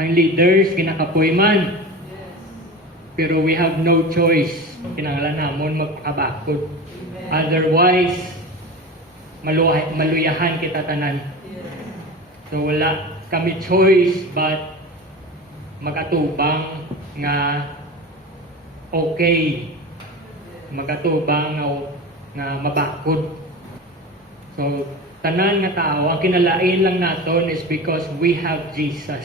Ang leaders, ginakapoy man. Pero we have no choice. Kinanglan namon mag-abakod. Otherwise, maluyahan kita tanan. So wala kami choice but magatubang nga okay. Magatubang nga mabakod. So tanan nga tao, ang kinalain lang naton is because we have Jesus.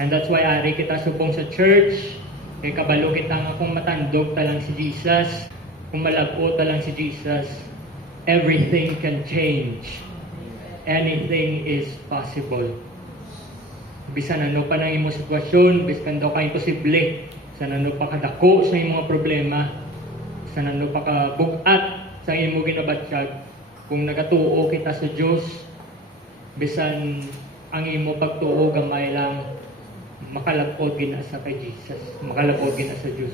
And that's why ari kita subong sa church. Kay kabalo kita nga kung matandog ta lang si Jesus, kung malagpo ta lang si Jesus, everything can change. Anything is possible. Bisan ano pa nang imo sitwasyon, bisan daw ka imposible, bisan ano pa kadako sa imong mga problema, bisan ano pa ka bugat sa imong ginabatyag, kung nagatuo kita sa Dios, bisan ang imo pagtuo gamay lang, makalagod gina sa kay Jesus, makalagod gina sa Dios.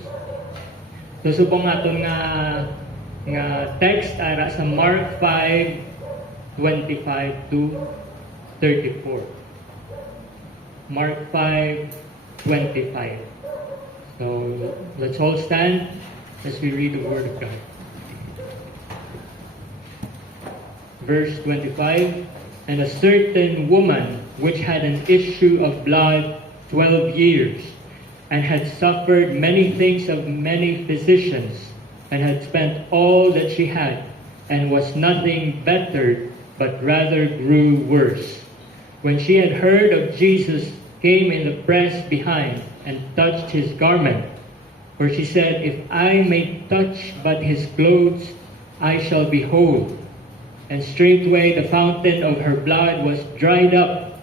So subong aton nga text ara sa Mark 5:25 to 34. Mark 5:25. So let's all stand as we read the word of God. Verse 25, and a certain woman which had an issue of blood 12 years, and had suffered many things of many physicians, and had spent all that she had, and was nothing bettered, but rather grew worse. When she had heard of Jesus, came in the press behind, and touched his garment. For she said, if I may touch but his clothes, I shall be whole. And straightway the fountain of her blood was dried up,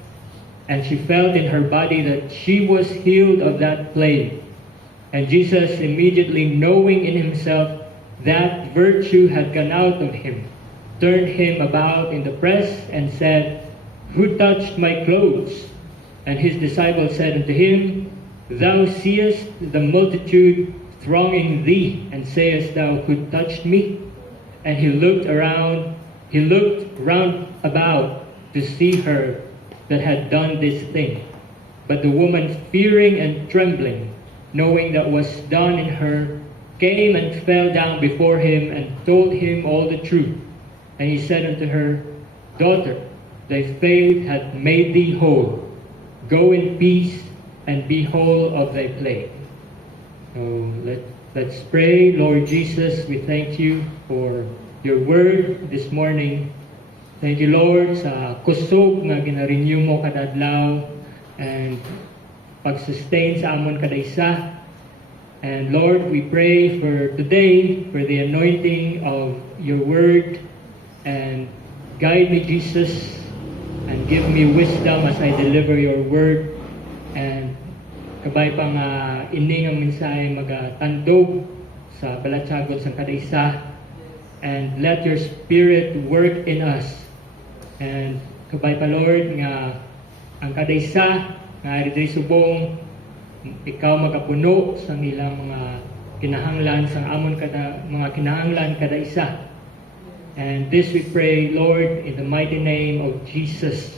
and she felt in her body that she was healed of that plague. And Jesus, immediately knowing in himself that virtue had gone out of him, turned him about in the press, and said, who touched my clothes? And his disciples said unto him, thou seest the multitude thronging thee, and sayest thou, who touched me? And he looked round about to see her that had done this thing. But the woman, fearing and trembling, knowing that was done in her, came and fell down before him, and told him all the truth. And he said unto her, daughter, thy faith hath made thee whole. Go in peace, and be whole of thy plague. So let's pray. Lord Jesus, we thank you for your word this morning. Thank you, Lord, sa kusog nga gina-renew mo kada adlaw, and pag-sustain sa amon kada isa. And Lord, we pray for today, for the anointing of your word, and guide me, Jesus, and give me wisdom as I deliver your word. And kabay pa nga ini nga mensahe magatandog sa balatsagon sa kada isa. And let your spirit work in us. And kabay pa, Lord, nga ang kada isa nga ari subong ikaw magapuno sa ilang mga kinahanglan sa amon kada mga kinahanglan kada isa. And this we pray, Lord, in the mighty name of Jesus.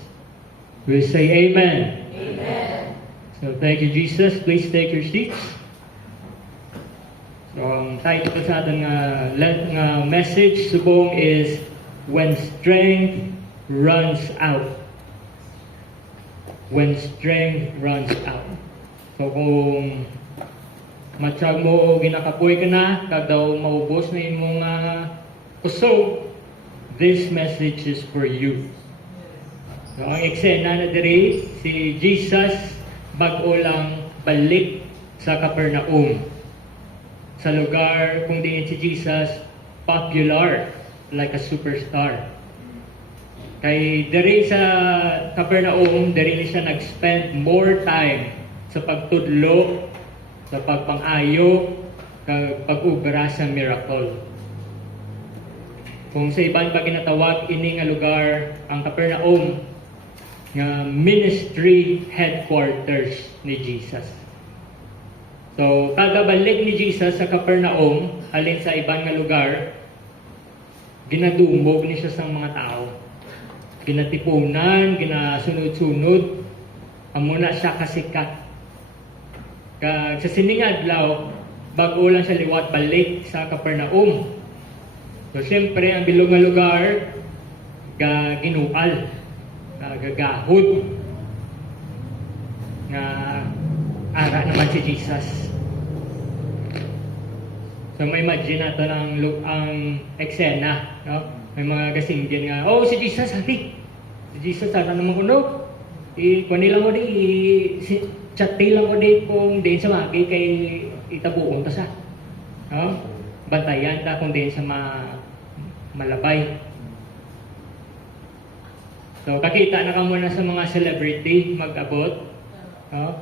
We say amen. Amen. So thank you, Jesus. Please take your seats. So ang title sa ating message subong is When Strength Runs Out. When strength runs out. So kung matiyag mo o ginakapoy ka na, kag daw maubos na imong kusog, this message is for you. So ang eksena na diri, si Jesus bag-o lang balik sa Capernaum. Sa lugar kung diin si Jesus popular, like a superstar. Kay diri sa Capernaum, diri siya nag-spend more time sa pagtudlo, sa pagpang-ayo, kag pag-ubra sa miracle. Kung sa iban pa ginatawag ini nga lugar, ang Capernaum nga ministry headquarters ni Jesus. So, kada balik ni Jesus sa Capernaum, halin sa iban nga lugar, ginadumog ni siya sa mga tao. Ginatipunan, ginasunod-sunod, amo na siya kasikat. Sa sining adlaw, bago lang siya liwat balik sa Capernaum. So siyempre ang bilog nga lugar ginual, gagahod nga ara naman si Jesus. So may imagine nato ang eksena, no? May mga gasinggin nga, oh si Jesus hati. Si Jesus ara naman kuno. Kunila mo di chati lang ko di kung din sa magi kay itabuon ta sa. No? Bantayan ta kung din sa malabay. So kakita na ka muna sa mga celebrity mag-abot. No?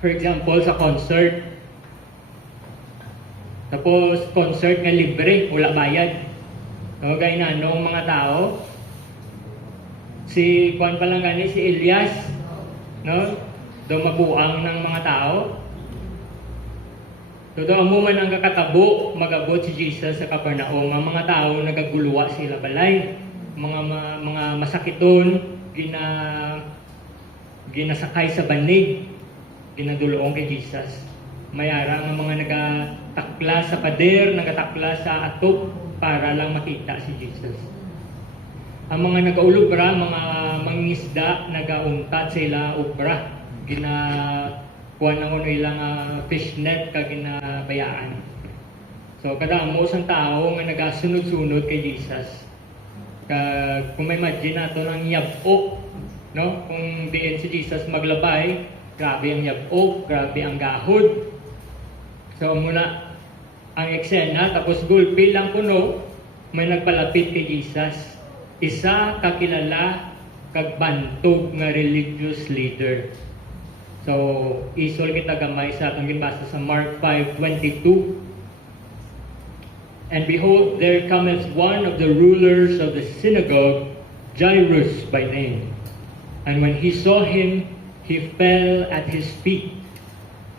For example, sa concert. Tapos concert nga libre, wala bayad. So gaya na nung mga tao, si Juan pa lang gani, si Elias, no? Do mabuang ng mga tao. So do amuman ang kakatabo, magabot si Jesus sa Capernaum. Ang mga tao nagaguluwa sila balay. Mga masakiton, ginasakay sa banig, ginadulong kay Jesus. Mayara ang mga nagatakla sa pader, nagatakla sa atop para lang makita si Jesus. Ang mga nagaulubra, mga mangisda, nagauntat sila ubra. Kuha na ko ilang fishnet ka ginabayaan. So kada mo sang tao nga nagasunod-sunod kay Jesus. Kung may imagine nato ng yabok, no? Kung diin si Jesus maglabay, grabe ang yabok, grabe ang gahod. So muna ang eksena, tapos gulpi lang kuno, may nagpalapit kay Jesus. Isa kakilala kag bantog nga religious leader. So, isol kita gamay sa atong ginbasa sa Mark 5:22. And behold, there cometh one of the rulers of the synagogue, Jairus by name. And when he saw him, he fell at his feet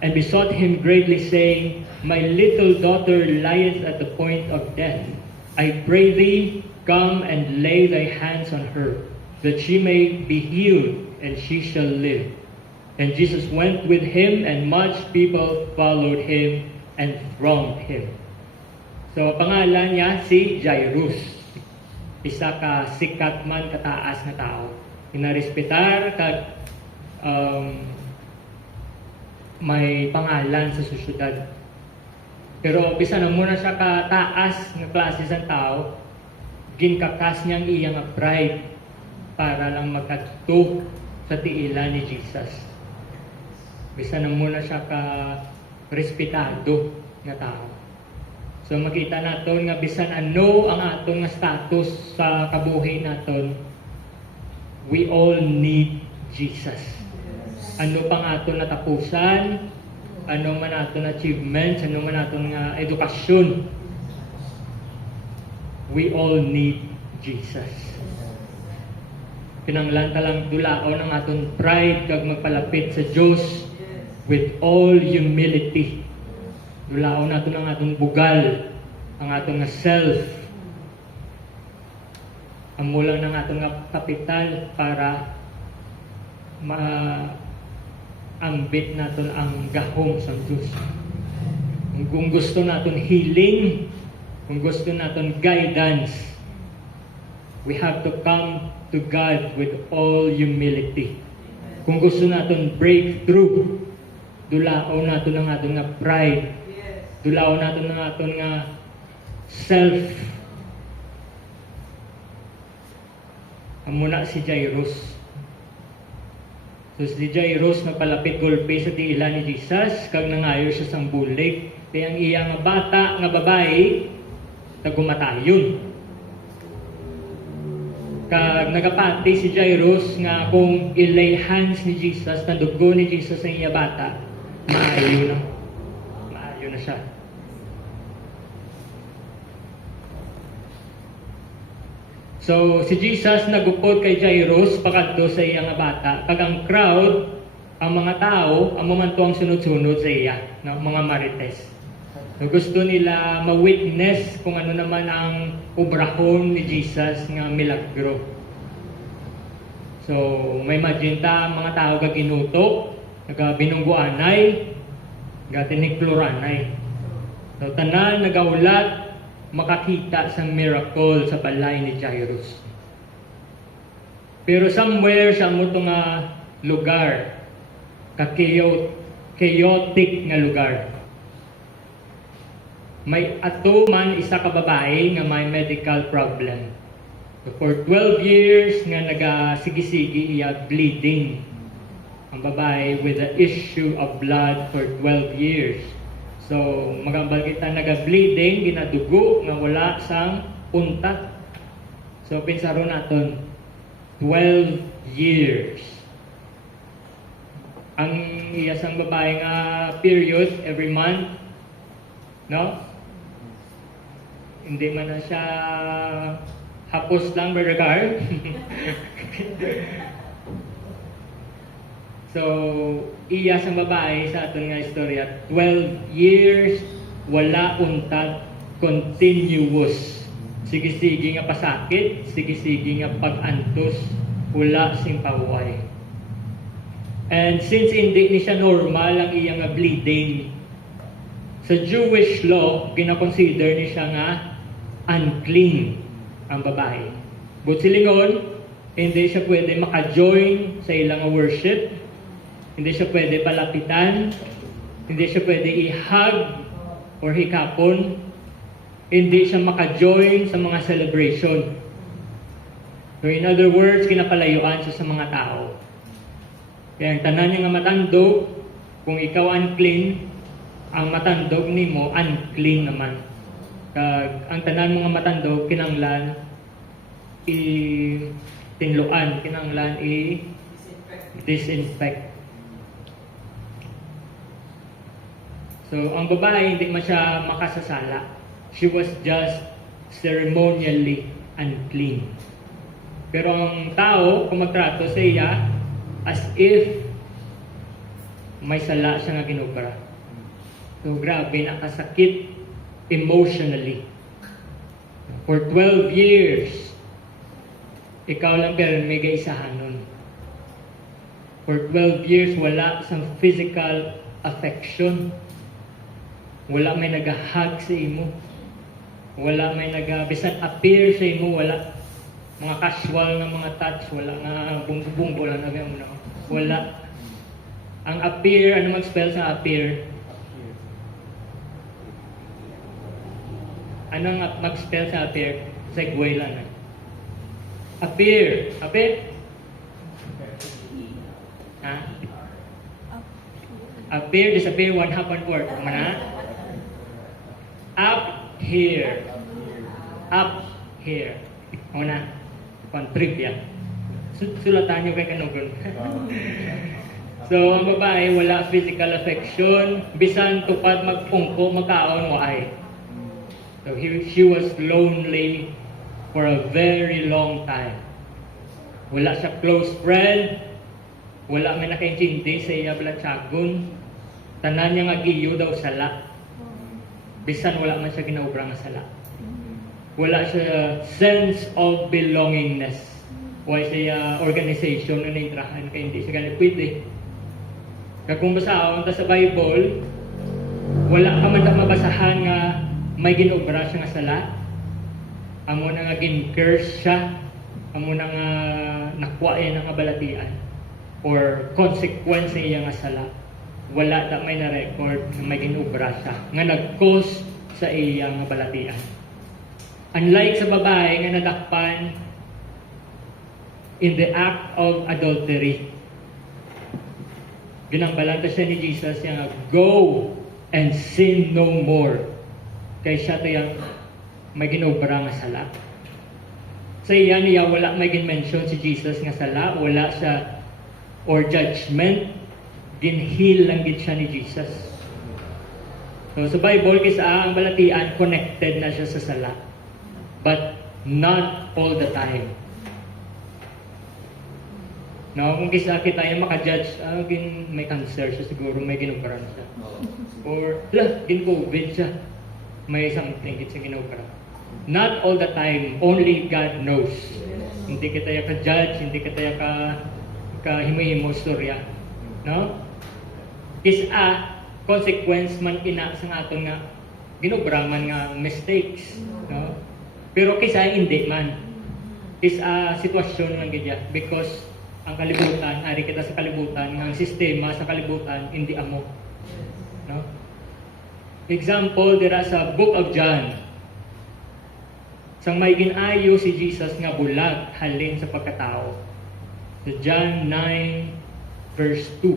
and besought him greatly, saying, My little daughter lieth at the point of death. I pray thee, come and lay thy hands on her, that she may be healed, and she shall live. And Jesus went with him, and much people followed him and thronged him. So, pangalan niya si Jairus. Isa ka sikat man kataas na tao. Inarespetar kag may pangalan sa susyudad. Pero bisan na muna siya kataas na klase sa tao, ginkakas niyang iyang pride para lang magkatuto sa tiila ni Jesus. Bisan na muna siya ka-respetado na tao. So makita naton nga bisan ano ang aton nga status sa kabuhi naton, we all need Jesus. Ano pang aton natapusan, ano man aton achievements, ano man aton nga edukasyon, we all need Jesus. Kinanglan talang dulaon ang aton pride kag magpalapit sa Dios with all humility. Dulaon nato ang atong bugal, ang atong nga self. Amo lang ng atong nga kapital para maambit naton ang gahom sa Diyos. Kung gusto naton healing, kung gusto naton guidance, we have to come to God with all humility. Kung gusto naton breakthrough, dulaon nato ng aton nga pride. Dulaon nato ng aton nga self. Amuna si Jairus. So si Jairus nagpalapit gulpi sa tiila ni Jesus kag nangayo siya sang bulig. Kaya ang iya nga bata nga babae nagumatayon. Kag nagapati si Jairus nga kung ilay hands ni Jesus, nadugo ni Jesus sa iya bata, maayo na siya. So si Jesus nagupod kay Jairus pakadto sa iya nga bata. Kag ang crowd, ang mga tao, ang mamanto ang sunod-sunod sa iya, no? Mga marites. So, gusto nila ma-witness kung ano naman ang obrahon ni Jesus nga milagro. So, may imagine ta mga tao ka ginutok, nagabinungguanay, gatinikluranay. So, tanan nagaulat, makakita sa miracle sa balay ni Jairus. Pero somewhere sa mo nga lugar, chaotic nga lugar. May ato man isa ka babae nga may medical problem. So for 12 years nga nagasigi-sigi iya bleeding ang babae with the issue of blood for 12 years. So magambal kita naga-bleeding, ginadugo nga wala sang puntat. So pinsaron naton 12 years. Ang iya sang babae nga period every month, no? Hindi man na siya hapos lang by regard. So, iya sang babae sa aton nga istorya, 12 years, wala untad, continuous. Sige-sige nga pasakit, sige-sige nga pag-antos, wala sing paway. And since hindi ni siya normal ang iya nga bleeding, sa Jewish law, gina-consider ni siya nga unclean ang babae. But silingon, hindi siya pwede maka-join sa ilang worship, hindi siya pwede palapitan, hindi siya pwede i-hug or hikapon, hindi siya maka-join sa mga celebration. So in other words, kinapalayuan siya sa mga tao. Kaya ang tanan niya nga matandog, kung ikaw unclean, ang matandog nimo unclean naman. Kag ang tanan mga matandog kinanglan tinluan, kinanglan disinfect. So ang babae hindi man siya makasasala. She was just ceremonially unclean. Pero ang tao kung magtrato sa iya as if may sala siya nga ginobra. So grabe, nakasakit emotionally. For 12 years, ikaw lang pero may gaisahan nun. For 12 years, wala isang physical affection. Wala may nag-hug sa imo. Wala may bisan appear sa imo. Wala mga casual na mga touch. Wala nga bunggo lang na wala. Ang appear, ano mag-spell sa appear? Anong mag-spell sa appear? Segue lang. Appear. Appear? Ha? Appear, disappear, one half, one fourth. Mana? Up here. Up here. Una. Contribute. Sulatan nyo kay kanugon. So, ang babae, wala physical affection. Bisan tupad magpungko, magkaon mo ay. So she was lonely for a very long time. Wala siya close friend. Wala may nakaintindi sa iya balatsagon. Tanan niya nga giyo daw sala. Bisan wala man siya ginaobra nga sala. Wala siya sense of belongingness. Wala siya organization na naintrahan kaya hindi siya ganit pwede. Kaya kung basahon ta sa Bible, wala ka man mabasahan nga may ginobra siya nga sala. Amo na nga gin-curse siya. Amo na nga nakuha nga balatian. Or consequence niya nga sala. Wala ta may na-record na may ginobra siya. Nga nag-cause sa iyang balatian. Unlike sa babae nga nadakpan in the act of adultery. Ginambalanta siya ni Jesus nga, go and sin no more. Kaya siya tayang may ginobra nga sala. Sa iya niya, wala may gin-mention si Jesus nga sala, wala siya or judgment, ginheal lang gid siya ni Jesus. So sa Bible, kisa ang balatian, connected na siya sa sala. But not all the time. Now, kung kisa kita yung makajudge, may cancer siya siguro, may ginobra siya. Or, gin-COVID siya. May something it's ginobra. Not all the time, only God knows. Hindi kita ya ka-judge, hindi kita ya ka-himo-himo storya. No? Is a consequence man ina sa aton nga ginubraman nga mistakes. No? Pero kisa hindi man. Is a sitwasyon lang gidya because ang kalibutan, ari kita sa kalibutan, ang sistema sa kalibutan hindi amo. No? Example dira sa Book of John. Sang may ginayo si Jesus nga bulag halin sa pagkatao. Sa John 9 verse 2.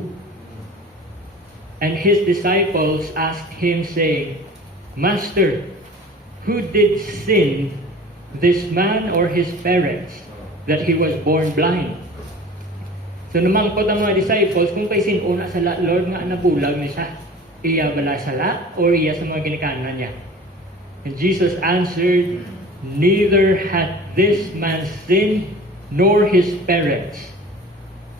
And his disciples asked him saying, Master, who did sin, this man or his parents, that he was born blind? So namangkot ang mga disciples kung kay sinuna sa Lord nga nabulag ni siya. Iya bala sala or iya sa mga ginikanan niya? And Jesus answered, Neither hath this man sinned nor his parents,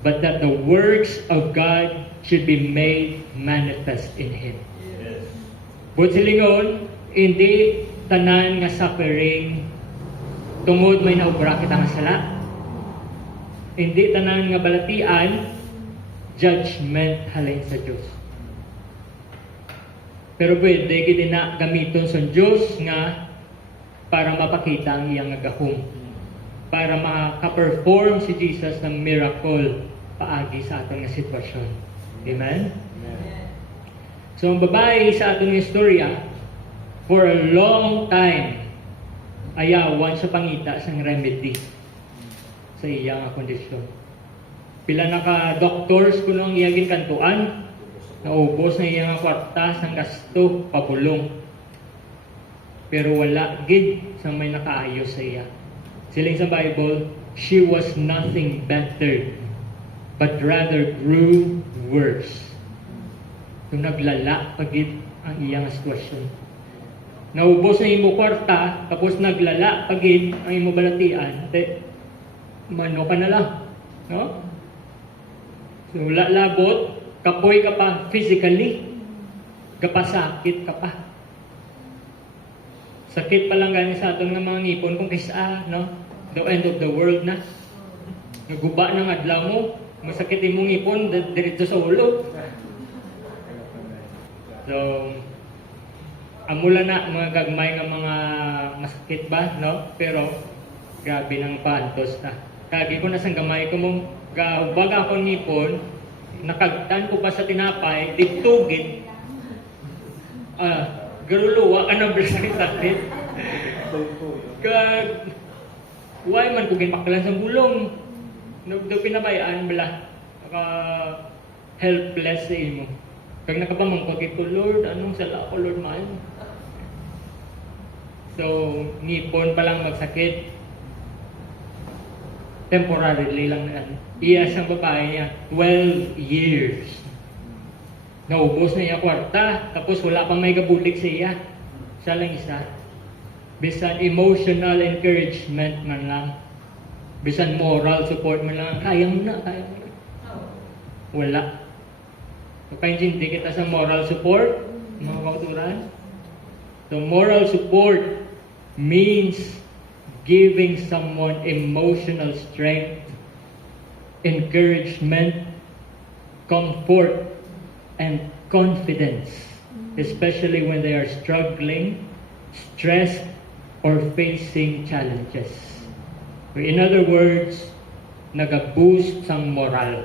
but that the works of God should be made manifest in him. Yes. But silingon, hindi tanan nga suffering tungod may naubra kita nga sala. Hindi tanan nga balatian judgment halin sa Dios. Pero pwede gid na gamiton sa Dios nga para mapakita ang iyang gahom. Para maka-perform si Jesus ng miracle paagi sa atong nga sitwasyon. Amen? Amen. So ang babae sa atong istorya, for a long time, ayawan sa pangita sang remedy sa iyang kondisyon. Pila naka-doctors kuno ang iyang kantuan, naubos na iyang kwarta sang gasto, papulong. Pero wala gid sa may nakaayos sa iya. Siling sa Bible, she was nothing better, but rather grew worse. Kung naglala pagid ang iyang sitwasyon. Naubos na imo kwarta, tapos naglala pagid ang imo balatian, mano ka na lang. No? So, labot, kapoy ka pa physically, kapasakit ka pa. Sakit pa lang galing sa aton nga mga ngipon kung kisa, no? The end of the world na. Naguba ng adlaw mo, masakit imong ngipon diretso sa ulo. So, amula na mga gagmay nga mga masakit ba, no? Pero grabe nang pantos na. Kagi ko na sang gamay ko mong gahubag akong ngipon, nakagtan ko pa sa tinapay, ditugid. Garuluwa ka na blasang sakit. Why man ko ginpaklan sa bulong. Nagdo pinabayaan bala. Helpless sa imo. Kag nakapamangkot ko, Lord, anong sala ko, Lord, mahal mo. So, ngipon pa lang magsakit. Temporarily lang na. Iya sang babae niya, 12 years. Naubos na iya kwarta, tapos wala pang may gabulik sa iya. Siya lang isa. Bisan emotional encouragement man lang. Bisan moral support man lang. Kaya mo na, kaya mo na. Wala. Kapaintindi kita sa moral support, mga kauturan. So, moral support means giving someone emotional strength, encouragement, comfort, and confidence, especially when they are struggling, stressed, or facing challenges. In other words, nag-boost sang moral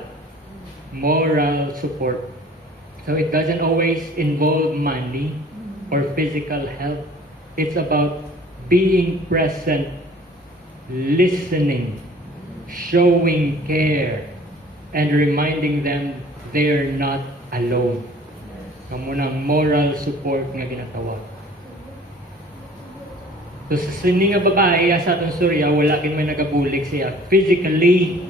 support. So it doesn't always involve money or physical health. It's about being present, listening, showing care, and reminding them they're not alone. Kamo ng moral support nga ginatawag. So sa sini nga babae sa atong storya, wala kin may nagabulik siya physically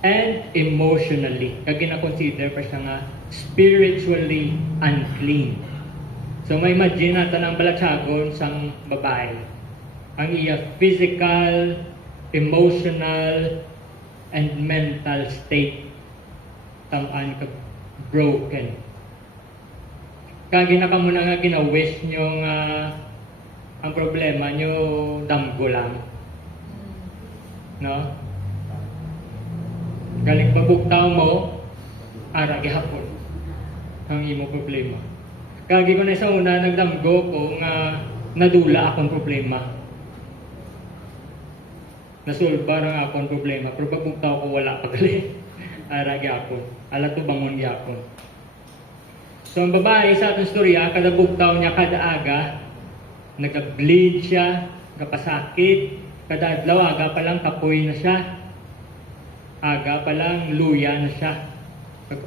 and emotionally. Kag gina-consider pa siya nga spiritually unclean. So may imagine natin ang balatsagon sang babae. Ang iya physical, emotional, and mental state tamaan ka broken. Kagi na ka muna nga gina-wish nyo nga ang problema nyo damgo lang. No? Galing pabuktaw mo, ara gihapon ang imo problema. Kagi ko na sa una, nagdamgo ko nga nadula akong problema. Nasulbar ang akong problema, pero pabuktaw ko wala pa gali. Ara gihapon, ala to bangon gihapon. So ang babae sa atong storya, kada buktaw niya kada aga, nag-bleed siya, kapasakit, kada adlaw aga pa lang kapoy na siya. Aga pa lang luya na siya.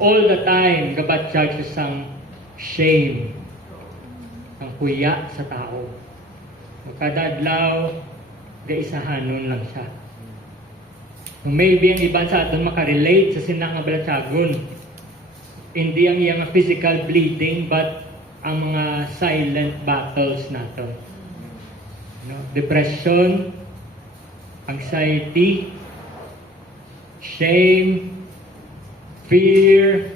All the time gabatsyag siya sang shame. Ang kuya sa tao. Kada adlaw gaisahanon lang siya. So maybe ang iban sa aton makarelate sa sinang nga balatsagon. Hindi ang iyang physical bleeding but ang mga silent battles nato. Depression, anxiety, shame, fear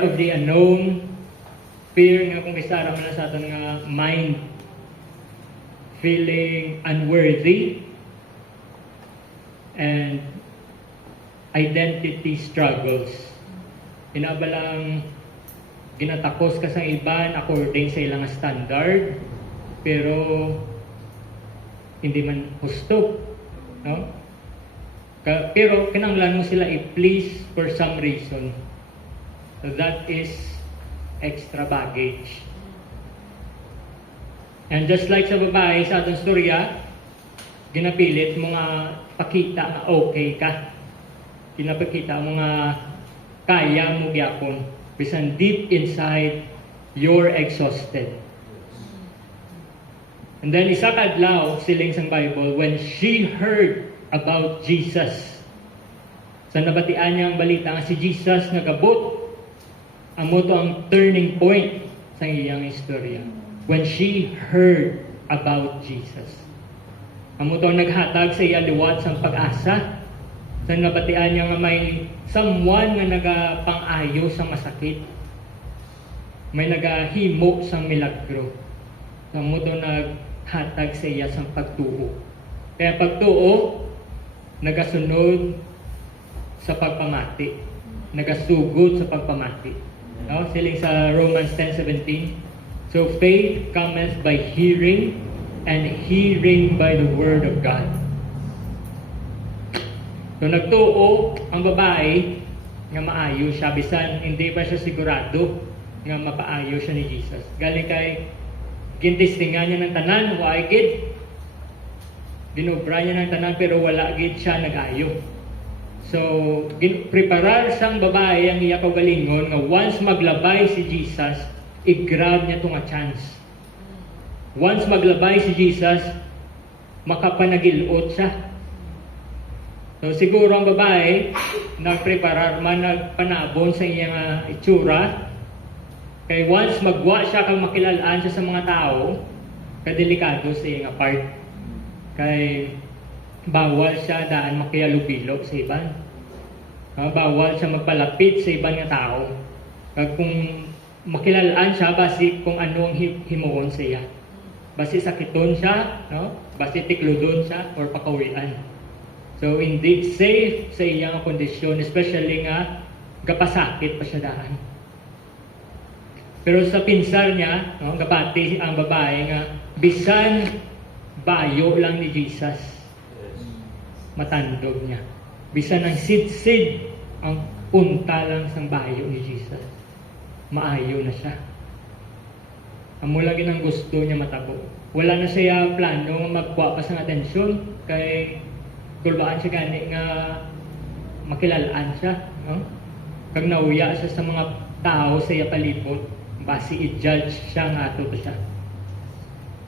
of the unknown, fear nga kung isara man sa aton nga mind, feeling unworthy, and identity struggles. Inabalang ginatakos ka sa iban according sa ilang standard, pero hindi man husto, no? Pero kinanglan mo sila i-please for some reason. So that is extra baggage. And just like sa babae sa atong storya, ginapilit mo nga pakita nga okay ka. Ginapakita mo nga kaya mo gyapon. Bisan deep inside, you're exhausted. And then isa kadlaw siling sang Bible, when she heard about Jesus, sa nabatian niya ang balita nga si Jesus nagabot, amo to ang turning point sa iyang istorya. When she heard about Jesus, amo to ang naghatag sa iya liwat sang pag-asa. Sa nabatian niya nga may someone nga nagapang-ayo sa masakit, may nagahimo sang milagro. Amo to naghatag sa iya sang pagtuo. Kaya pagtuo nagasunod sa pagpamati, nagasugod sa pagpamati. No? Siling sa Romans 10:17. So faith cometh by hearing, and hearing by the word of God. So nagtuo ang babae nga maayo siya, bisan hindi pa siya sigurado nga mapaayo siya ni Jesus. Galing kay gintistingan niya ng tanan, wa gid. Ginobra niya ng tanan pero wala gid siya nag-ayo. So, preparar sang babae ang iya kaugalingon nga once maglabay si Jesus, i-grab niya to nga chance. Once maglabay si Jesus, makapanagilot siya. So, siguro ang babae nagpreparar man, nagpanabon sa iyang itsura. Kay once magwa siya kang makilalaan siya sa mga tao, kadelikado sa iyang part. Kay bawal siya daan makiyalubilo sa iban. Bawal siya magpalapit sa iban nga tao. Kag kung makilalaan siya, basi kung ano ang himuon sa iya. Basi sakiton siya, no? Basi tikludon siya or pakawian. So indeed safe sa iyang kondisyon, especially nga gapasakit pa siya daan. Pero sa pinsar niya, no, gapati ang babae nga bisan bayo lang ni Jesus, matandog niya. Bisan ang sid-sid ang punta lang sa bayo ni Jesus, maayo na siya. Amo lagi ng gusto niya matabo. Wala na siya plano nga magkuha pa sa atensyon, kay kulbaan siya gani nga makilalaan siya, no? Kag nauya siya sa mga tao sa iya palibot, basi i-judge siya nga ato siya.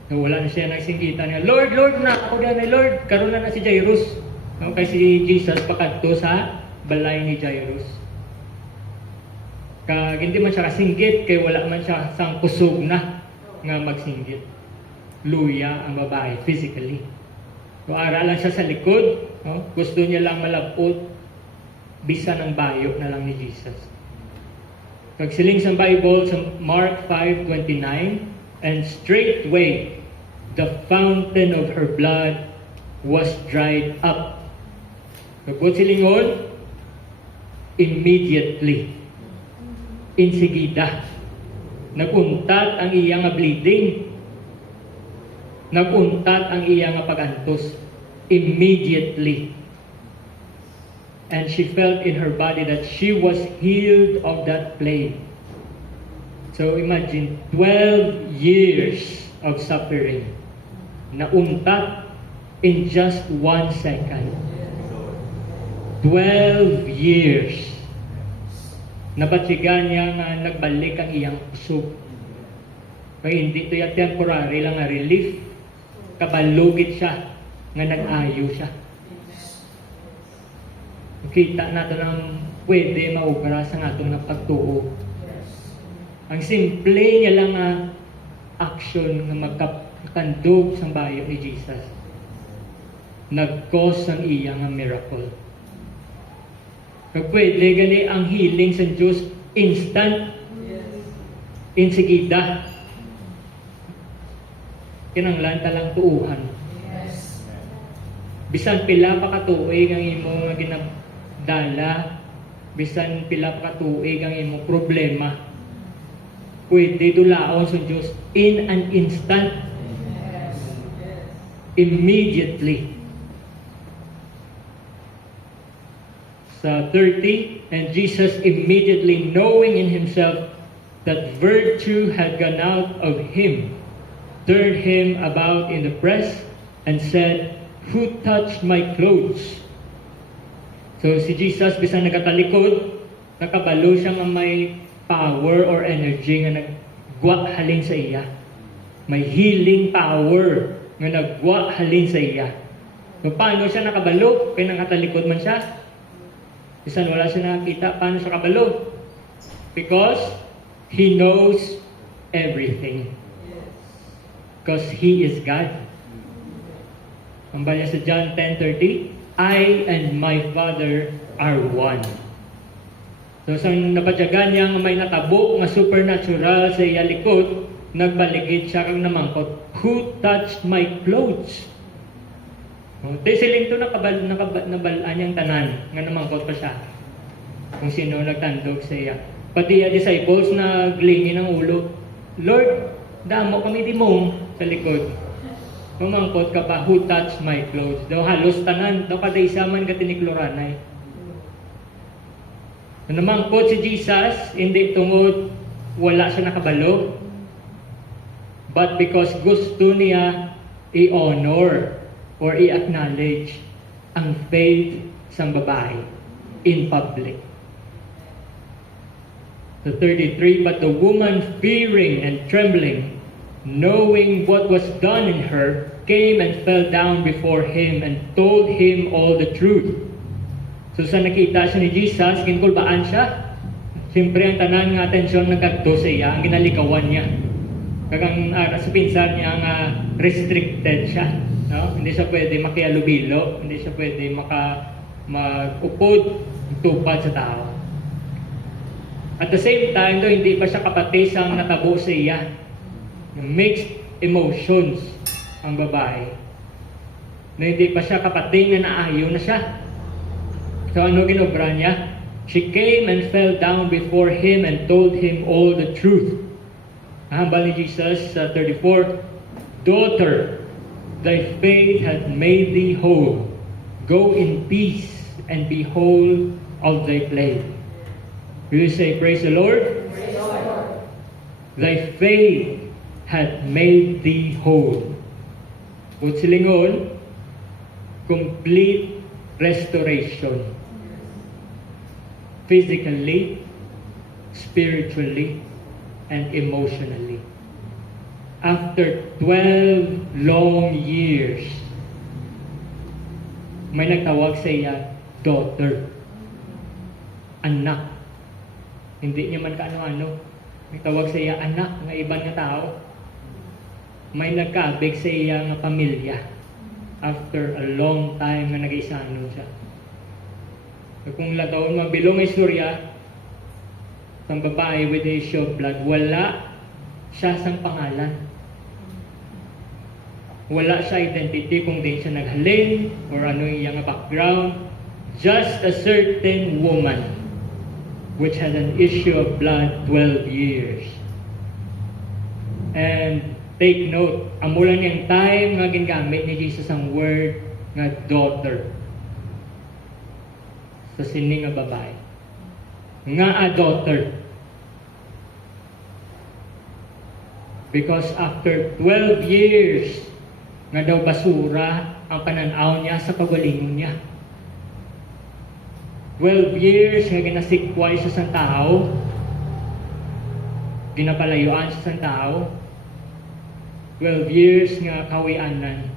So, wala na siya nagsinggitan nga, Lord, Lord na ako na Lord, karon na si Jairus. No? Kay si Jesus pakadto sa balay ni Jairus. Kag hindi man siya kasinggit, kay wala man siya sang kusog na nga magsinggit. Luya ang babae physically. So, ara lang siya sa likod, no? Gusto niya lang malabot, bisa ng bayo na lang ni Jesus. Kag siling sa Bible sa Mark 5:29, and straightway the fountain of her blood was dried up. Kagot silingon, immediately. Insigida. Naguntat ang iya nga bleeding. Naguntat ang iya nga pagantos. Immediately. And she felt in her body that she was healed of that plague. So imagine, 12 years of suffering. Nauntat in just 1 second. 12 years. Nabatsigan niya nga nagbalik ang iyang usog. Kaya hindi ito yung temporary lang nga relief. Kabalugit siya nga nag-ayo siya. Kita natin ang pwede maubra sa atong napagtuo. Ang simple niya lang nga action nga magkatandog sa bayo ni Jesus. Nag-cause ang iya nga miracle. Kaya pwede gani ang healing sa Diyos instant. Insigida. Kinanglan talang tuuhan. Bisan pila pa katuig ang imo nga ginadala, bisan pila pa katuig ang imo problema, pwede dulaon sa Diyos in an instant. Immediately. Sa 30, and Jesus immediately knowing in himself that virtue had gone out of him, turned him about in the press and said, "Who touched my clothes?" So si Jesus, bisan nagkatalikod, nakabalo siya nga may power or energy nga nagwa halin sa iya. May healing power nga nagwa halin sa iya. So paano siya nakabalo? Kaya nakatalikod man siya. Bisan wala siya nakakita, paano siya kabalo? Because he knows everything. Because he is God. Ang bala sa John 10:30, I and my Father are one. So sa napadyagan niya nga may natabo nga supernatural sa iya likod, nagbaligid siya kang namangkot, "Who touched my clothes?" Siling to nabalaan niyang tanan nga namangkot pa siya kung sino nagtandog sa iya. Pati yung disciples na glingi ng ulo, "Lord, damo kami di mo sa likod. Mamangkot ka pa, who touched my clothes?" Daw halos tanan, daw kada isa man ka tinikloranay. Namangkot si Jesus, hindi tungod wala siya nakabalo, but because gusto niya i-honor or i-acknowledge ang faith sa babae in public. The 33, but the woman fearing and trembling, knowing what was done in her, came and fell down before him and told him all the truth. So sa nakita siya ni Jesus, ginkulbaan siya. Siyempre ang tanan nga atensyon nagkadto sa iya, ang ginalikawan niya. Kagang sa pinsan niya nga restricted siya. No? Hindi siya pwede makialubilo, hindi siya pwede mag-upod, tupad sa tao. At the same time, though, hindi pa siya kapatid sa natabo sa iya. Mixed emotions ang babae. Na hindi pa siya kapatid na naayo na siya. So ano ginobra niya? She came and fell down before him and told him all the truth. Hambal ni Jesus sa 34, "Daughter, thy faith hath made thee whole. Go in peace and be whole of thy plague." Will you say, "Praise the Lord"? Praise the Lord. Thy faith hath made thee whole. Kung silingon, complete restoration. Physically, spiritually, and emotionally. After 12 long years, may nagtawag sa iya, daughter. Anak. Hindi niya man kaano-ano. May tawag sa iya, anak, nga ibang nga tao. May nagkaabig sa iya nga pamilya. After a long time nga nag-isanon siya. So, kung lataon mabilong istorya, ng babae with the issue of blood, wala siya sang pangalan. Wala siya identity kung di siya naghalin or ano yung background. Just a certain woman which had an issue of blood 12 years. And take note, amo lang yung time nga gingamit ni Jesus ang word nga daughter sa sini nga babae. Nga a daughter. Because after 12 years nga daw basura ang pananaw niya sa pagalingon niya. 12 years nga ginasikway siya sa tao, ginapalayuan siya sa tao, 12 years nga kawianan.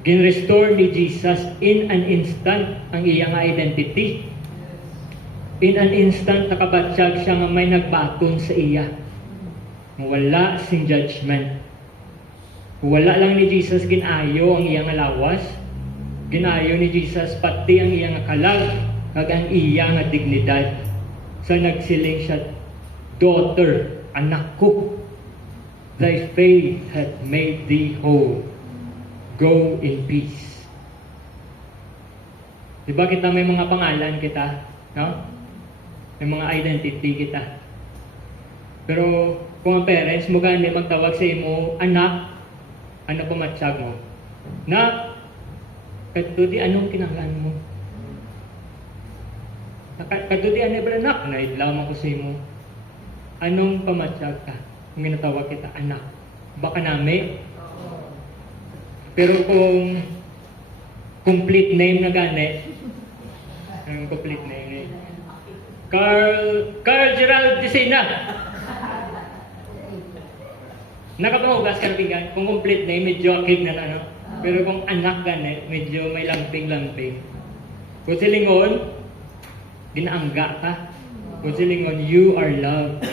Ginrestore ni Jesus in an instant ang iyang identity. In an instant nakabatsyag siya nga may nagbaton sa iya. Wala sing judgment. Wala lang ni Jesus ginayo ang iyang lawas. Ginayo ni Jesus pati ang iyang kalag kag ang iyang dignidad. So nagsiling siya, daughter, anak ko, thy faith hath made thee whole. Go in peace. Diba kita may mga pangalan kita? No? May mga identity kita. Pero kung ang parents mo gani magtawag sa imo, anak, ano pamatsyag mo? Na, katudi anong kinanglan mo? Katudi ano ba anak? Naidlaw mo ko sa imo. Anong pamatsyag ka? Kung ginatawag kita, anak. Baka nami? Pero kung complete name na gani, ang complete name ni Carl Gerald Desina. Nakapangugas ka na pinggan. Kung complete name, medyo akig na ano. Pero kung anak gani, medyo may lamping-lamping. Kung silingon, ginaangga ka. Kung silingon, you are loved.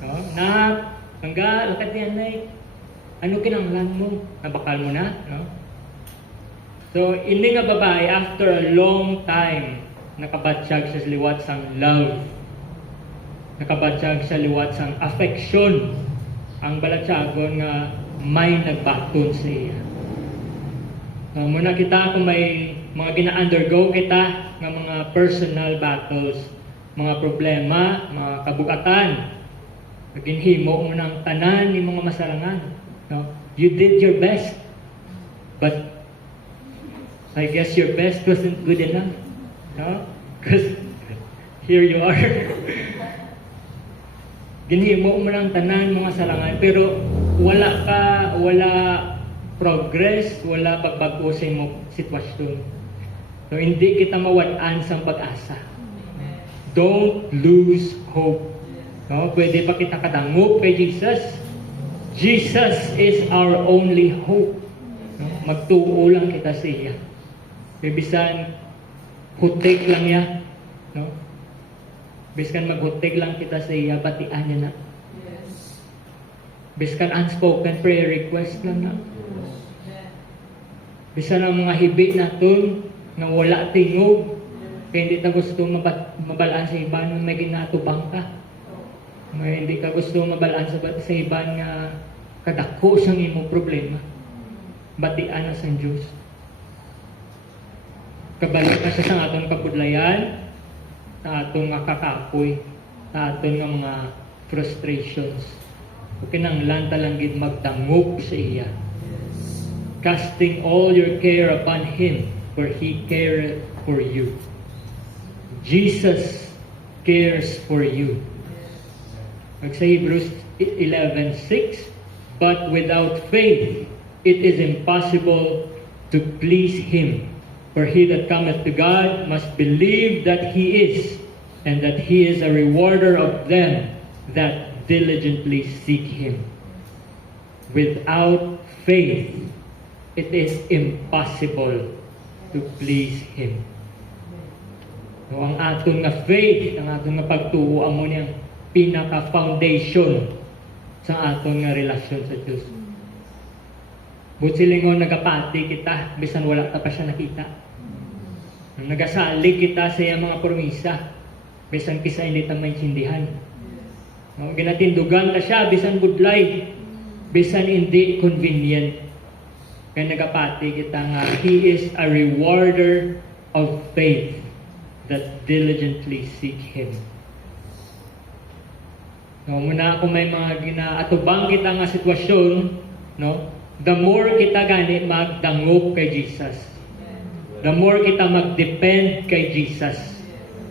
No? Nak, angga, lakat yan na ano kinanglan mo? Nabakal mo na? No? So, ini nga babae, after a long time, nakabatsyag siya sa liwat sang love. Nakabatsyag sa liwat sang affection. Ang balatsagon nga may nagbaton sa iya. Muna kita kung may mga gina-undergo kita ng mga personal battles, mga problema, mga kabugatan, ginhimo mo ng tanan ni mga masarangan. No? You did your best, but I guess your best wasn't good enough. No? Because here you are. Ginhimo mo ng tanan mga sarangan, pero wala progress, wala pagbago sa imong sitwasyon. So hindi kita mawad-an sa pag-asa. Don't lose hope. No, pwede pa kita kadangop kay Jesus. Jesus is our only hope. No, magtuo lang kita sa iya. Bisan hutik lang ya, no? Biskan maghutig lang kita sa iya, batian niya na. Yes. Biskan unspoken prayer request lang na. Bisan ang mga hibi natin na wala tingog, kaya hindi ta gusto mabalaan sa iban, may ginatubang ka. May hindi ka gusto mabalaan sa iban nga kadako siyang imong problema. Batian na sa Diyos. Kabalik na siya sa atong kabudlayan, sa atong nga kakapoy, sa atong nga mga frustrations. Kinanglan talang gid magdangop sa iya. Casting all your care upon Him, for He careth for you. Jesus cares for you. Sa Hebrews 11:6, but without faith it is impossible to please Him. For he that cometh to God must believe that He is, and that He is a rewarder of them that diligently seek Him. Without faith, it is impossible to please Him. So, ang aton nga faith, ang aton nga pagtuo, amo niyang pinaka-foundation sa aton nga relasyon sa Diyos. Butsilingon nagapati kita, bisan wala ta pa siya nakita. Nagasalig kita sa iyang mga promisa, bisan kisa hindi ta maintindihan. Ginatindugan ta siya, bisan budlay, bisan hindi convenient. Kaya nagapati kita nga, He is a rewarder of faith. that diligently seek Him. No, muna kung may mga ginaatubang kita nga sitwasyon, no, the more kita gani magdangop kay Jesus. The more kita mag-depend kay Jesus.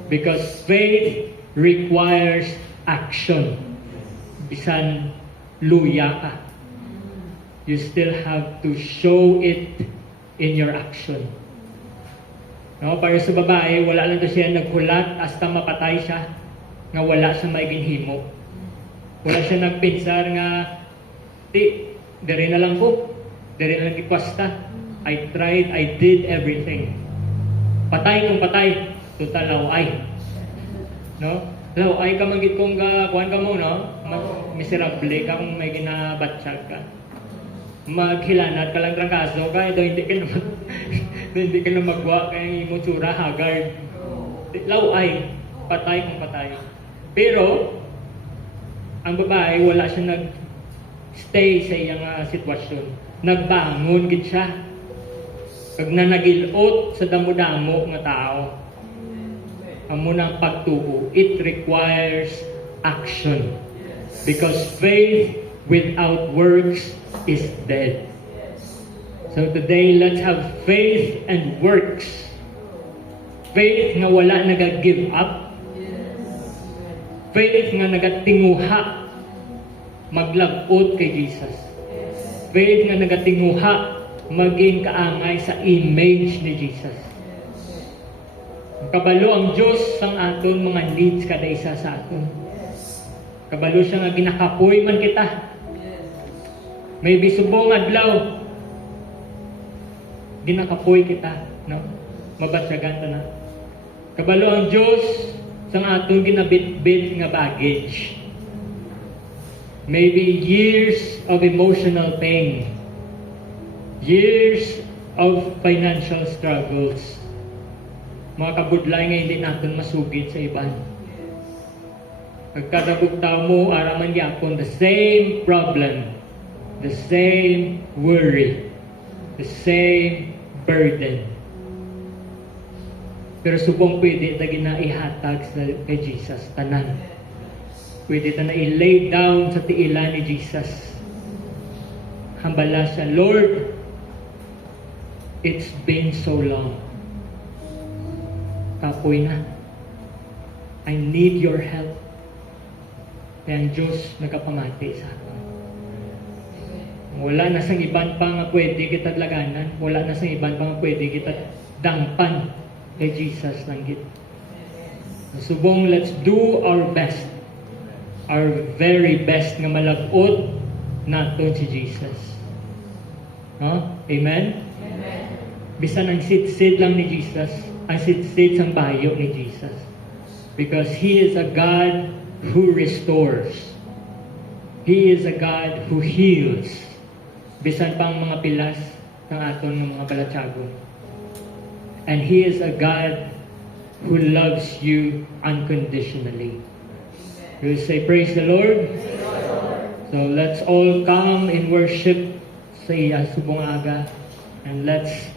Because faith requires action. Bisan luya ka, you still have to show it in your action. No, para sa babae, wala lang to siya naghulat hasta mapatay siya nga wala siya maiging himo. Wala siya nagpinsar nga diri na lang ko, diri na lang ikwasta. I tried, I did everything. Patay kung patay, total laway. No? Laway ka magit kung kuhan ka mo, no? Miserable ka kung may ginabatsyag ka. Maghilanat ka lang trangkaso ka, hindi ka na magwa kaya yung tsura, haggard. Laway, patay kung patay. Pero, ang babae, wala siya nag-stay sa iyang sitwasyon. Nagbangon gid siya. Pag nanagilot sa damo-damo nga tao, ang munang pagtuo, it requires action. Because faith without works is dead. So today, let's have faith and works. Faith nga wala nag-give up. Faith nga nagatinguha maglabot kay Jesus. Faith nga nagatinguha maging kaangay sa image ni Jesus. Kabalo ang Diyos sang aton mga needs kada isa sa aton. Kabalo siya nga ginakapoy man kita. Maybe subong adlaw ginakapoy kita, no? Mabatsagan ta na. Kabalo ang Diyos sang atong ginabitbit nga baggage. Maybe years of emotional pain. Years of financial struggles. Mga kabudlay nga hindi natin masugid sa iban. Pagkadabugtaw mo, araman yapon the same problem, the same worry, the same burden. Pero subong pwede na ginaihatag sa kay Jesus, tanan. Pwede na i-lay down sa tiilan ni Jesus. Hambala siya, Lord, it's been so long. Kapoy na. I need your help. Kaya ang Diyos nagkapamati sa akin. Wala na sang iban pa nga pwede kita laganan. Wala na sang iban pa nga pwede kita dangpan kay Jesus lang gid. Subong, let's do our best. Our very best nga malabot nato si Jesus. Amen? Amen. Bisan ang sit-sit lang ni Jesus, ang sit-sit sang bayo ni Jesus. Because He is a God who restores. He is a God who heals. Bisan pang mga pilas ng aton ng mga balatsagon. And He is a God who loves you unconditionally. We say, praise the Lord. So let's all come in worship sa iya subong aga. And let's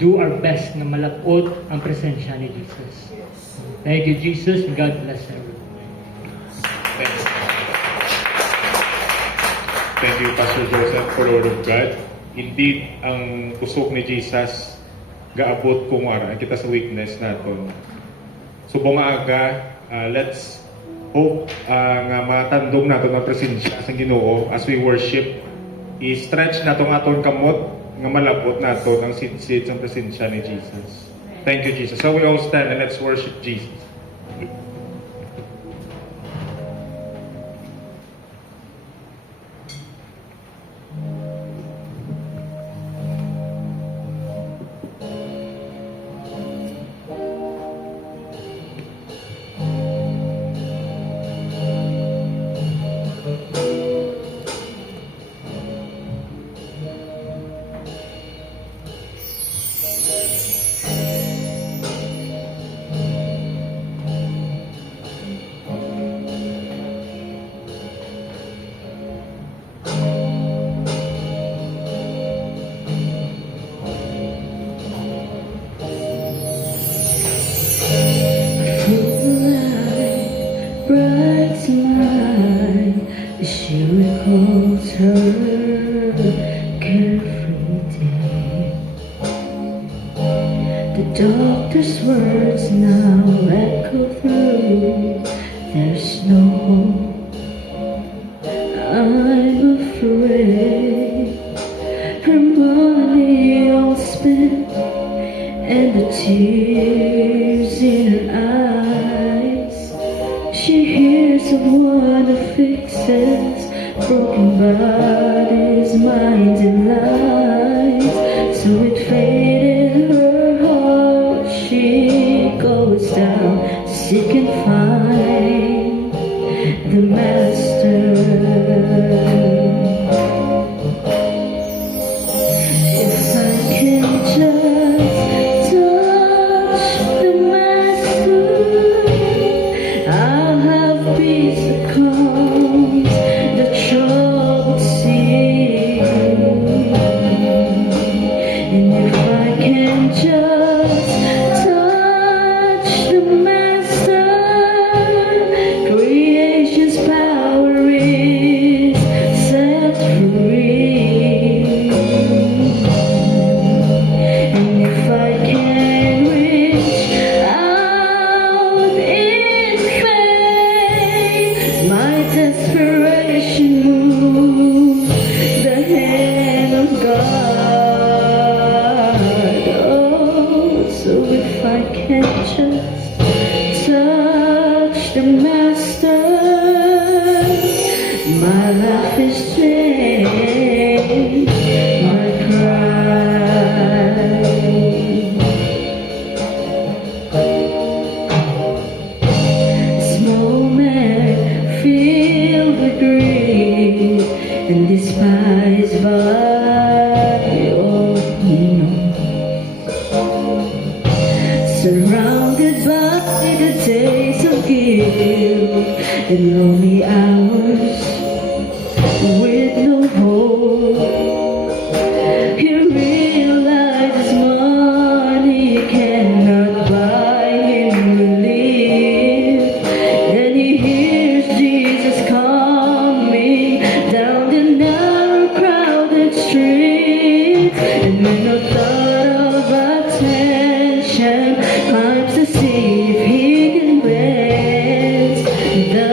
do our best na malapot ang presensya ni Jesus. Thank you, Jesus. God bless everyone. Thank you, Pastor Joseph, for the word of God. Indeed, ang kusog ni Jesus gaabot kung ara kita sa weakness naton. Subong aga, let's hope nga matandong naton ang presensya sa Ginoo as we worship. I-stretch naton aton kamot nga malabot naton ang sit-sit sa presensya ni Jesus. Thank you, Jesus. So we all stand and let's worship Jesus. heart's mine, she recalls her carefree day. The doctor's words now echo through. There's no hope, I'm afraid. Her money all spent, and the tears in her eyes. She hears of one who fixes broken bodies, minds, and lives. So with fate in her heart, she goes down to seek and find the master. If I can just touch the master, I'll have peace that calms the troubled sea. And if I can just touch the master, creation's power is set free. And if I can reach out in faith, my desperation moves the hand of God. Oh, so if I can just touch the master, my life is changed, my cry. This moment filled with grief and despised by all who know. Surrounded by the days of guilt and lonely hours with no hope, he realizes money cannot buy him relief. Then he hears Jesus coming down the narrow, crowded street, and when no thought of attention climbs to see if he can bless the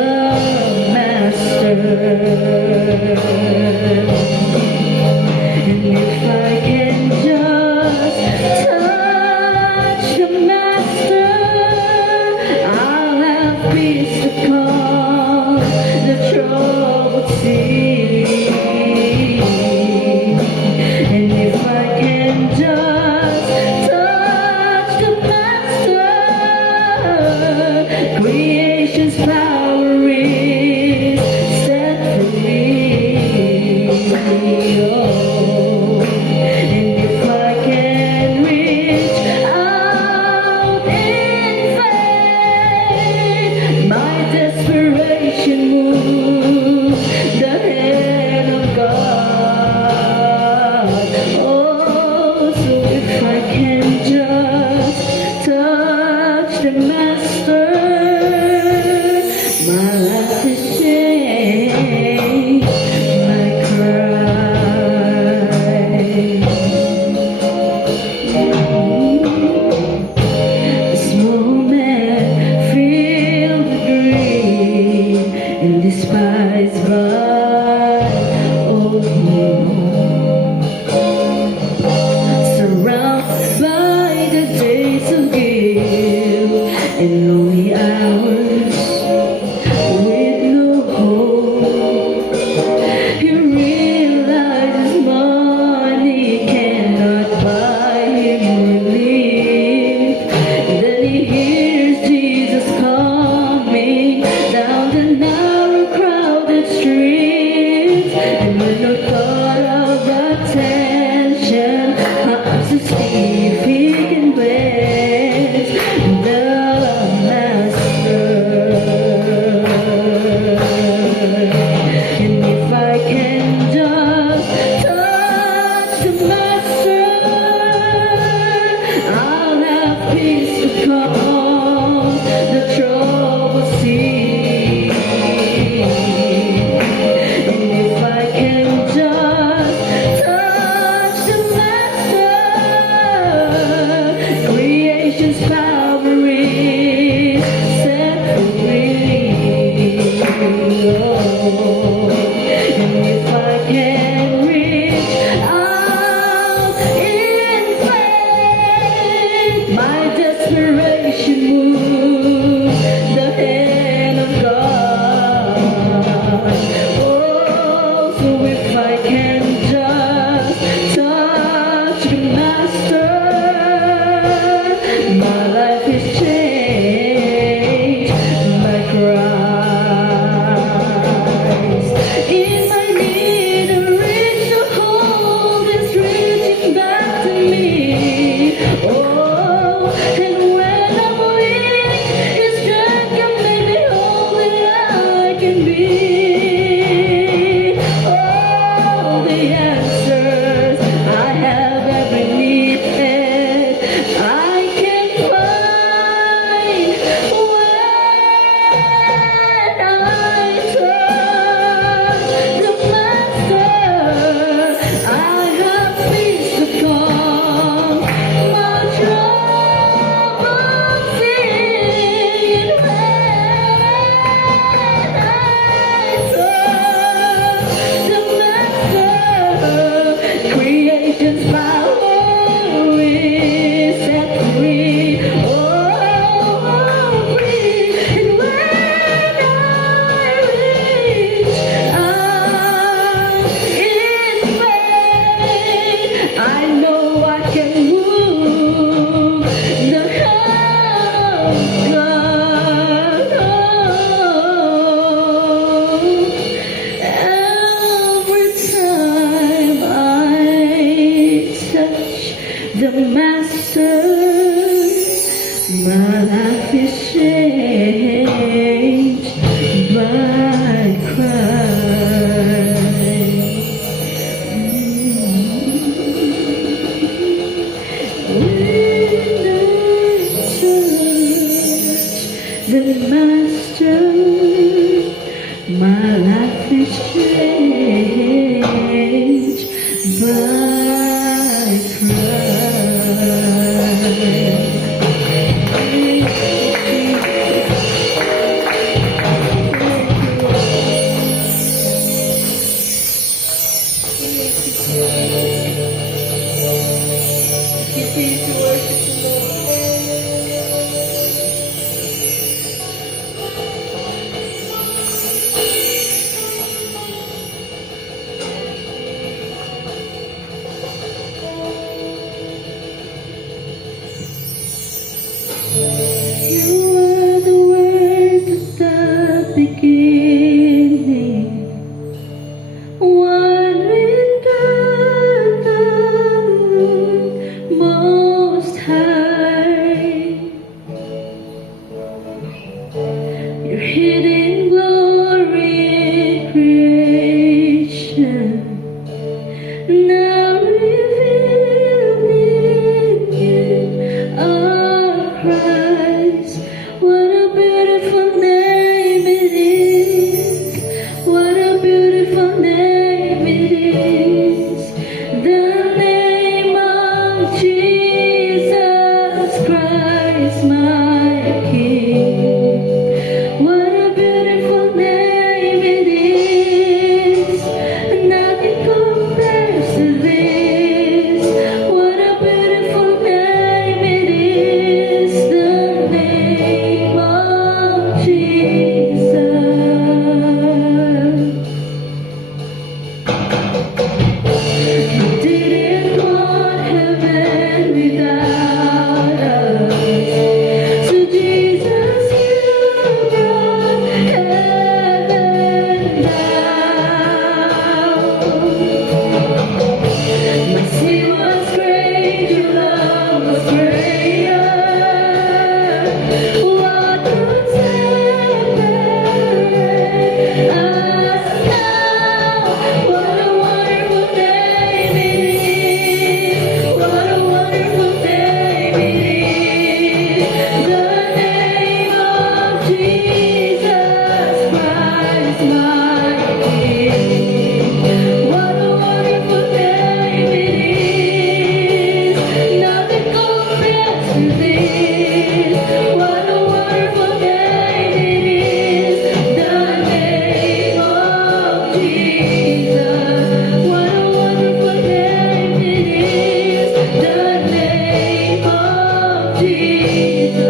master. And if I can just touch the master, I'll have peace to calm the troubled sea. And if I can just touch the master, creation's power is set free. Oh, and if I can reach out in faith, my desperation moves the hand of God. Oh, so if I can just touch the master, my life is changed, my cry. This moment filled with grief and despised by all who know. Surrounded by the days of guilt and lonely hours with my life is changed by Continue to worship the Lord. You were the word at the beginning, one with God the Most High. Your hidden glory in creation, now revealed in you, our Christ. What a beautiful name it is. What a beautiful name it is. The name of Jesus Christ, my King. What a beautiful name it is. Nothing compares to this. What a beautiful name it is. The name of Jesus. You didn't want heaven without us. So Jesus, you brought heaven down. My sin was great, your love was greater. What could separate us now? What a wonderful name it is. What a wonderful name it is. The name of Jesus Christ, my King. What a wonderful name it is. Nothing compares to this. What a wonderful name it is. The name of Jesus. What a wonderful name it is. The name of Jesus.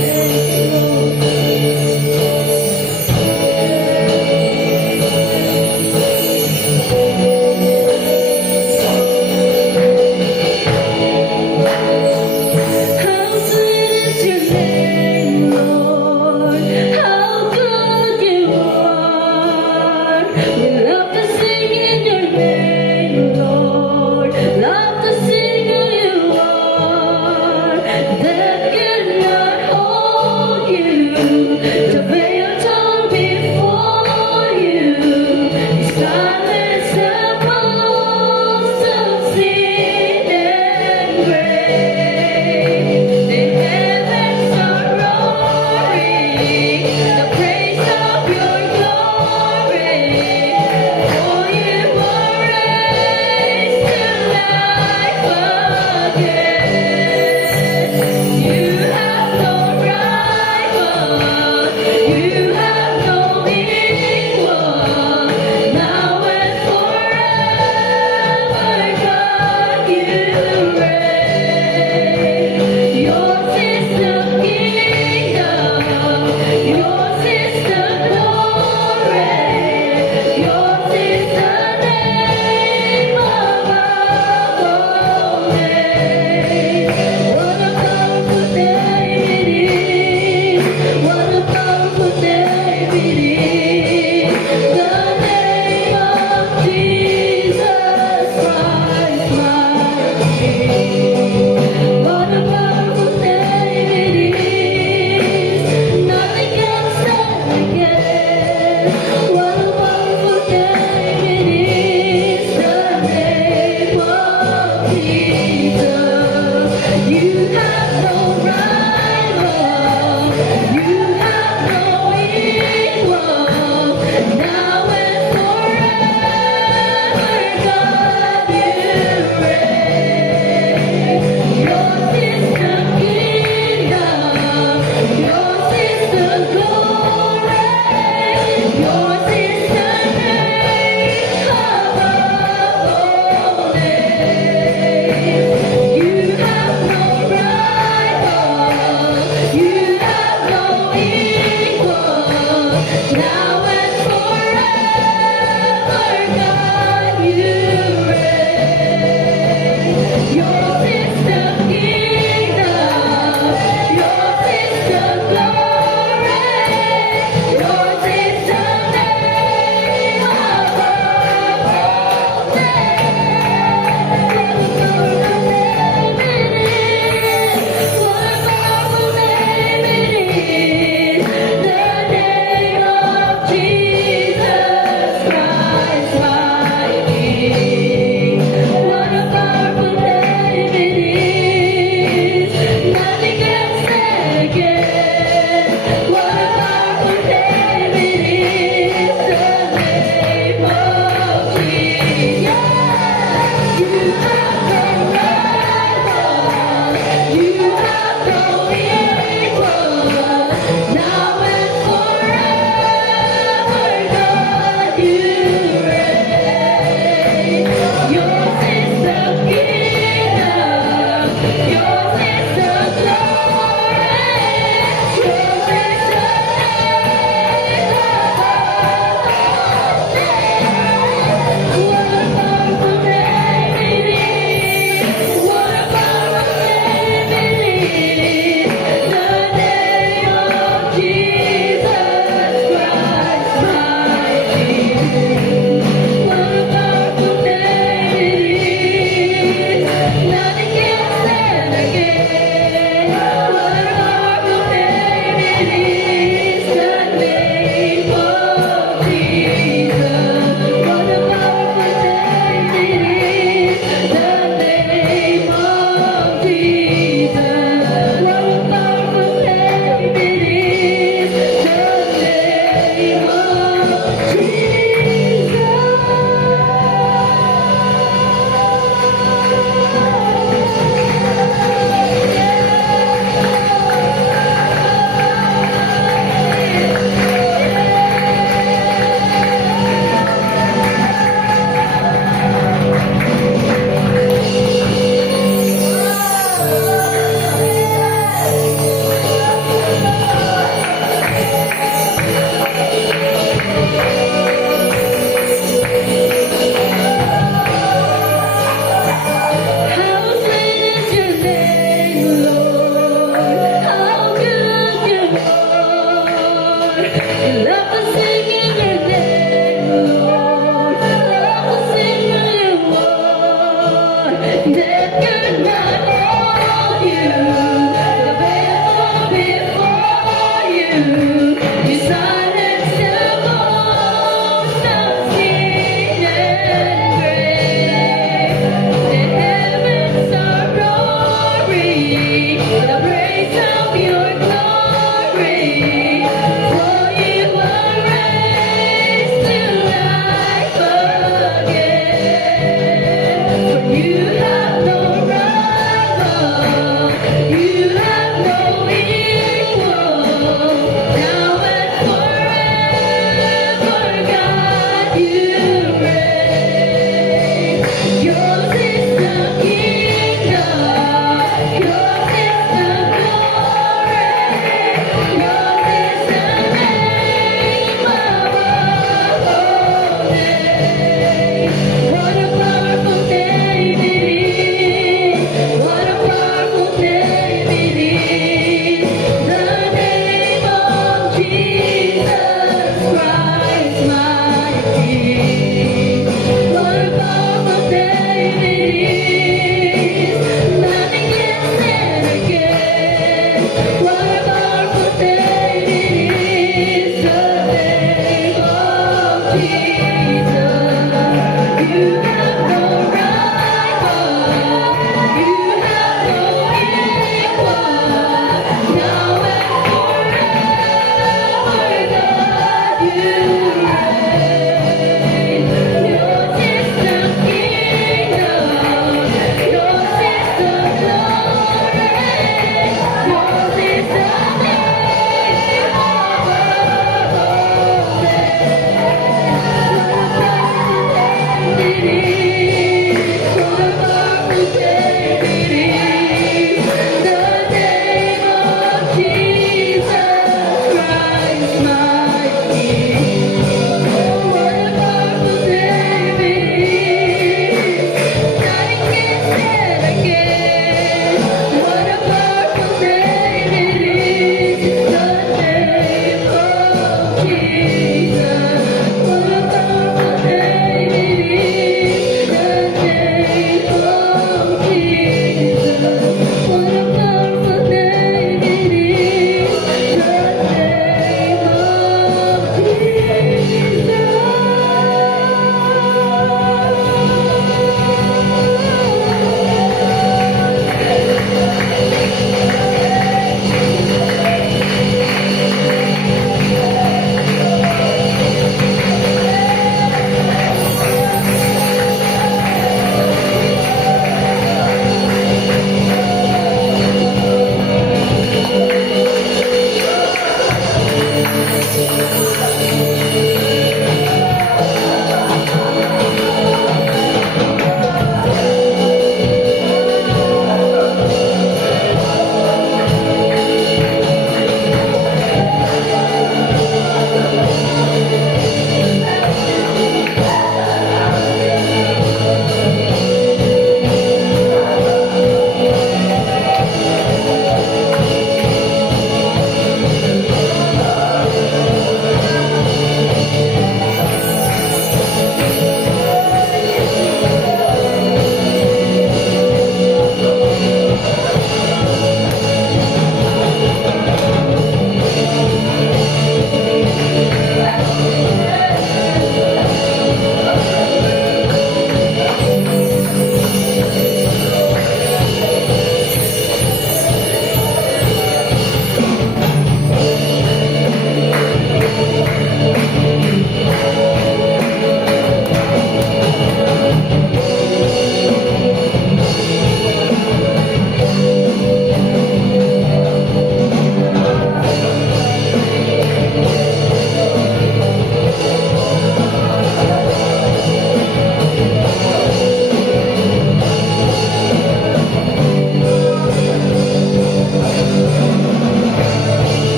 Thank you, Lord.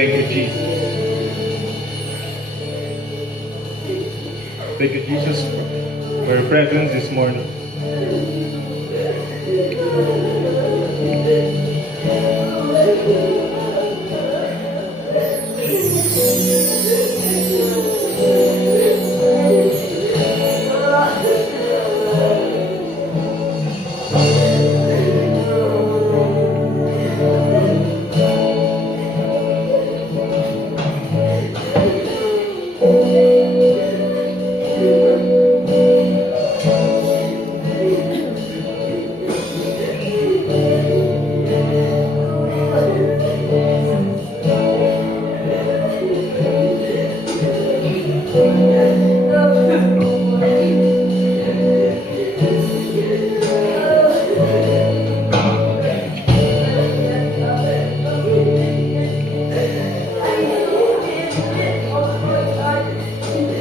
Thank you, Jesus. Thank you, Jesus, for your presence this morning.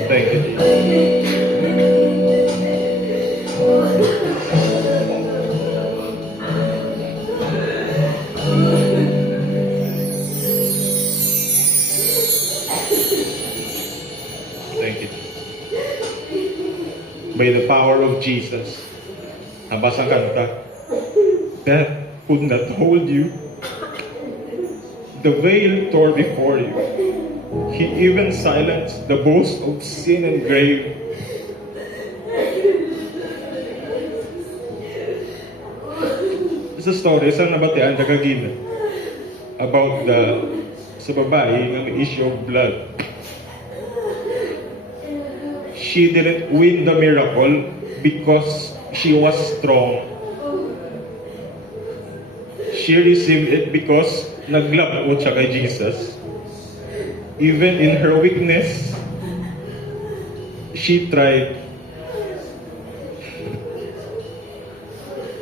Thank you, Jesus. Thank you. By the power of Jesus, habas ang kanta, death could not hold you. The veil tore before you. He even silenced the boast of sin and grave. Sa story, sa nabatian kagina about sa babae ng issue of blood. She didn't win the miracle because she was strong. She received it because naglabot siya kay Jesus. Even in her weakness, she tried.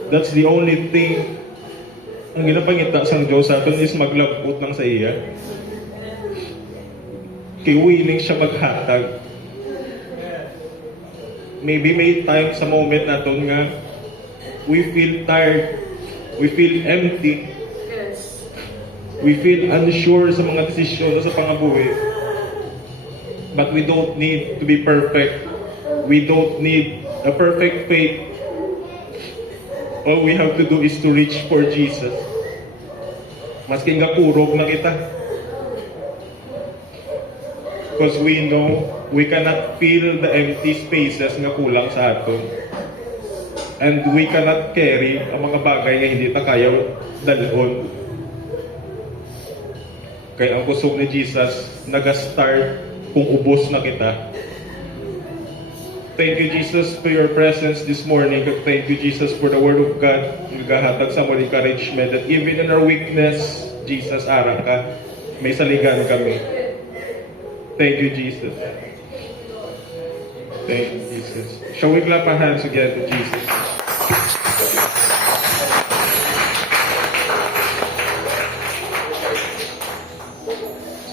That's the only thing ang ginapangita sang Diyos sa atin is maglabot lang sa iya. Kay willing siya maghatag. Maybe may time sa moment na to nga we feel tired, we feel empty, we feel unsure sa mga desisyon sa pangabuhi. But we don't need to be perfect. We don't need a perfect faith. All we have to do is to reach for Jesus. Maski nga purog na kita. Because we know we cannot fill the empty spaces nga kulang sa aton. And we cannot carry ang mga bagay nga hindi ta kaya dalhon. Kaya ang kusog ni Jesus, nag-start kung ubos na kita. Thank you, Jesus, for your presence this morning. Thank you, Jesus, for the Word of God. Nagahatag sa more encouragement that even in our weakness, Jesus, ara ka. May saligan kami. Thank you, Jesus. Thank you, Jesus. Shall we clap our hands again to Jesus?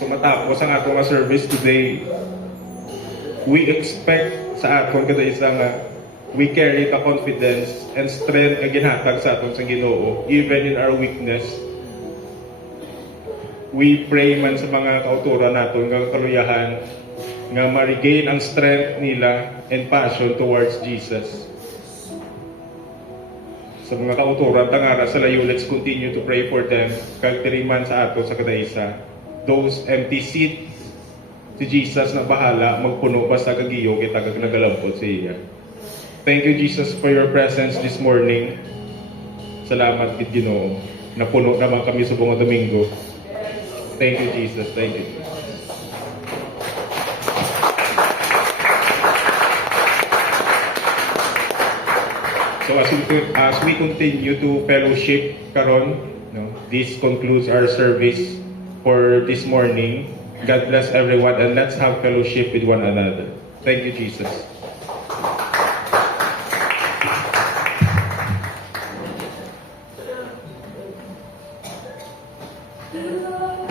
So matapos ang atong service today, we expect sa aton kada isa nga we carry the confidence and strength nga ginhatag sa aton sa Ginoo even in our weakness. We pray man sa mga kauturan naton nga kaluyahan nga ma-regain ang strength nila and passion towards Jesus. Sa mga kauturan tangara sa layo, let's continue to pray for them kag diri man sa ato sa kadaisa. Those empty seats, si Jesus na bahala magpuno pa sa kagiyo kita kag nagalambot sa iya. Thank you, Jesus, for your presence this morning. Salamat kit Ginoo. Napuno naman kami sa buong Domingo. Thank you, Jesus. Thank you. So as we continue to fellowship karon, this concludes our service for this morning. God bless everyone and let's have fellowship with one another. Thank you, Jesus. Lord.